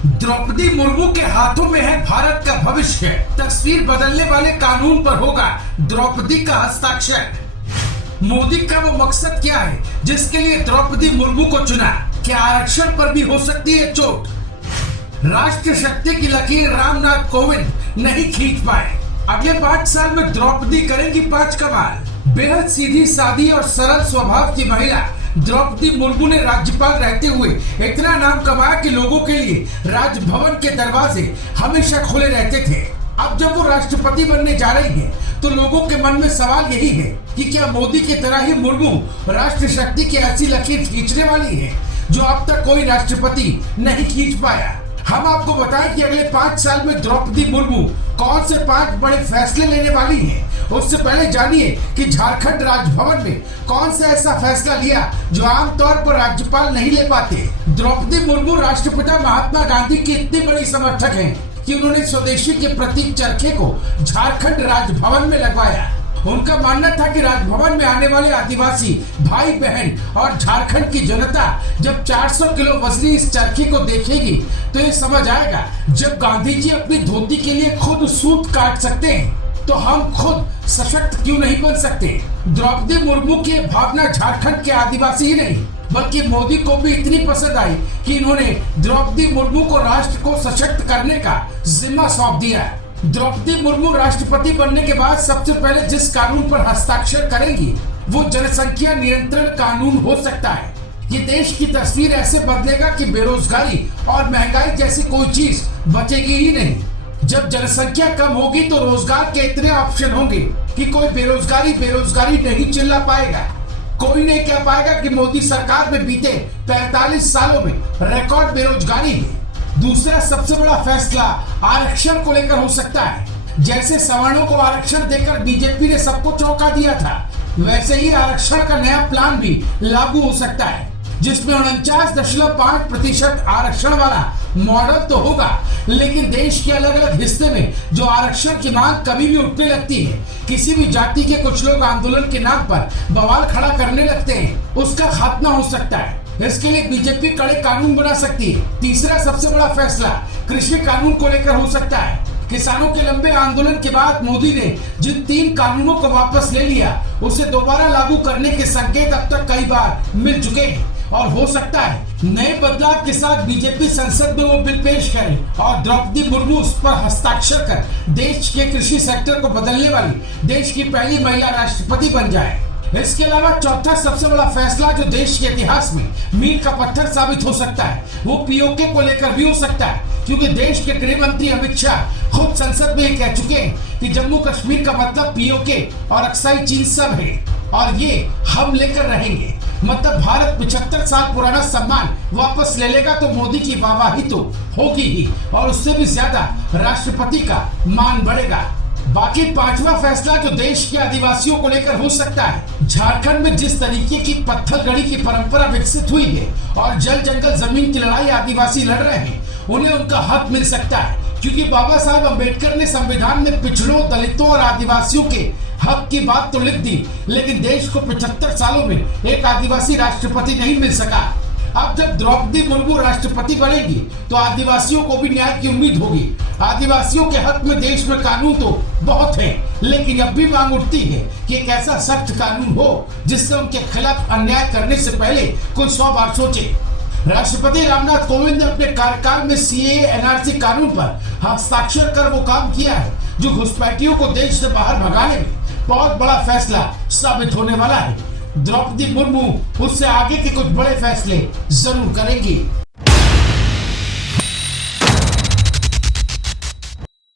द्रौपदी मुर्मू के हाथों में है भारत का भविष्य। तस्वीर बदलने वाले कानून पर होगा द्रौपदी का हस्ताक्षर। मोदी का वो मकसद क्या है जिसके लिए द्रौपदी मुर्मू को चुना? क्या आरक्षण पर भी हो सकती है चोट? राष्ट्र शक्ति की लकीर रामनाथ कोविंद नहीं खींच पाए। अगले 5 साल में द्रौपदी करेंगी 5 कमाल। बेहद सीधी सादी और सरल स्वभाव की महिला द्रौपदी मुर्मू ने राज्यपाल रहते हुए इतना नाम कमाया कि लोगों के लिए राजभवन के दरवाजे हमेशा खुले रहते थे। अब जब वो राष्ट्रपति बनने जा रही है तो लोगों के मन में सवाल यही है कि क्या मोदी की तरह ही मुर्मू राष्ट्र शक्ति की ऐसी लकीर खींचने वाली है जो अब तक कोई राष्ट्रपति नहीं खींच पाया। हम आपको बताएं कि अगले 5 साल में द्रौपदी मुर्मू कौन से 5 बड़े फैसले लेने वाली हैं। उससे पहले जानिए कि झारखंड राजभवन में कौन सा ऐसा फैसला लिया जो आमतौर पर राज्यपाल नहीं ले पाते। द्रौपदी मुर्मू राष्ट्रपिता महात्मा गांधी की इतनी बड़ी समर्थक हैं कि उन्होंने स्वदेशी के प्रतीक चरखे को झारखंड राजभवन में लगवाया। उनका मानना था कि राजभवन में आने वाले आदिवासी भाई बहन और झारखंड की जनता जब 400 किलो वजनी इस चरखे को देखेगी तो ये समझ आएगा, जब गांधी जी अपनी धोती के लिए खुद सूत काट सकते हैं तो हम खुद सशक्त क्यों नहीं बन सकते। द्रौपदी मुर्मू की भावना झारखंड के आदिवासी ही नहीं बल्कि मोदी को भी इतनी पसंद आई कि इन्होंने द्रौपदी मुर्मू को राष्ट्र को सशक्त करने का जिम्मा सौंप दिया। द्रौपदी मुर्मू राष्ट्रपति बनने के बाद सबसे पहले जिस कानून पर हस्ताक्षर करेंगी वो जनसंख्या नियंत्रण कानून हो सकता है। ये देश की तस्वीर ऐसे बदलेगा कि बेरोजगारी और महंगाई जैसी कोई चीज बचेगी ही नहीं। जब जनसंख्या कम होगी तो रोजगार के इतने ऑप्शन होंगे कि कोई बेरोजगारी नहीं चिल्ला पाएगा। कोई नहीं कह पाएगा कि मोदी सरकार में बीते 45 सालों में रिकॉर्ड बेरोजगारी है। दूसरा सबसे बड़ा फैसला आरक्षण को लेकर हो सकता है। जैसे सवर्णों को आरक्षण देकर बीजेपी ने सबको चौंका दिया था, वैसे ही आरक्षण का नया प्लान भी लागू हो सकता है जिसमें 49.5% आरक्षण वाला मॉडल तो होगा, लेकिन देश के अलग अलग हिस्से में जो आरक्षण की मांग कभी भी उठने लगती है, किसी भी जाति के कुछ लोग आंदोलन के नाम पर बवाल खड़ा करने लगते हैं, उसका खात्मा हो सकता है। इसके लिए बीजेपी कड़े कानून बना सकती है। तीसरा सबसे बड़ा फैसला कृषि कानून को लेकर हो सकता है। किसानों के लंबे आंदोलन के बाद मोदी ने जिन 3 कानूनों को वापस ले लिया उसे दोबारा लागू करने के संकेत अब तक कई बार मिल चुके हैं और हो सकता है नए बदलाव के साथ बीजेपी संसद में वो बिल पेश करे और द्रौपदी मुर्मू उस पर हस्ताक्षर कर देश के कृषि सेक्टर को बदलने वाली देश की पहली महिला राष्ट्रपति बन जाए। इसके अलावा चौथा सबसे बड़ा फैसला जो देश के इतिहास में मील का पत्थर साबित हो सकता है वो पीओके को लेकर भी हो सकता है, क्योंकि देश के गृह मंत्री अमित शाह खुद संसद में कह चुके हैं कि जम्मू कश्मीर का मतलब पीओके और अक्साई चीन सब है और ये हम लेकर रहेंगे। मतलब भारत 75 साल पुराना सम्मान वापस ले लेगा तो मोदी की वाहवाही तो होगी ही और उससे भी ज्यादा राष्ट्रपति का मान बढ़ेगा। बाकी 5वां फैसला जो देश के आदिवासियों को लेकर हो सकता है। झारखंड में जिस तरीके की पत्थरगढ़ी की परंपरा विकसित हुई है और जल जंगल जमीन की लड़ाई आदिवासी लड़ रहे हैं, उन्हें उनका हक मिल सकता है, क्योंकि बाबा साहब अम्बेडकर ने संविधान में पिछड़ों, दलितों और आदिवासियों के हक की बात तो लिख दी, लेकिन देश को 75 सालों में एक आदिवासी राष्ट्रपति नहीं मिल सका। अब जब द्रौपदी मुर्मू राष्ट्रपति बनेगी तो आदिवासियों को भी न्याय की उम्मीद होगी। आदिवासियों के हक में देश में कानून तो बहुत है, लेकिन अब भी मांग उठती है कि एक ऐसा सख्त कानून हो जिससे उनके खिलाफ अन्याय करने से पहले कोई 100 बार सोचे। राष्ट्रपति रामनाथ कोविंद ने अपने कार्यकाल में सीएए एनआरसी कानून पर हस्ताक्षर कर वो काम किया है जो घुसपैठियों को देश से बाहर भगाने में बहुत बड़ा फैसला साबित होने वाला है। द्रौपदी मुर्मू उससे आगे के कुछ बड़े फैसले जरूर करेंगी।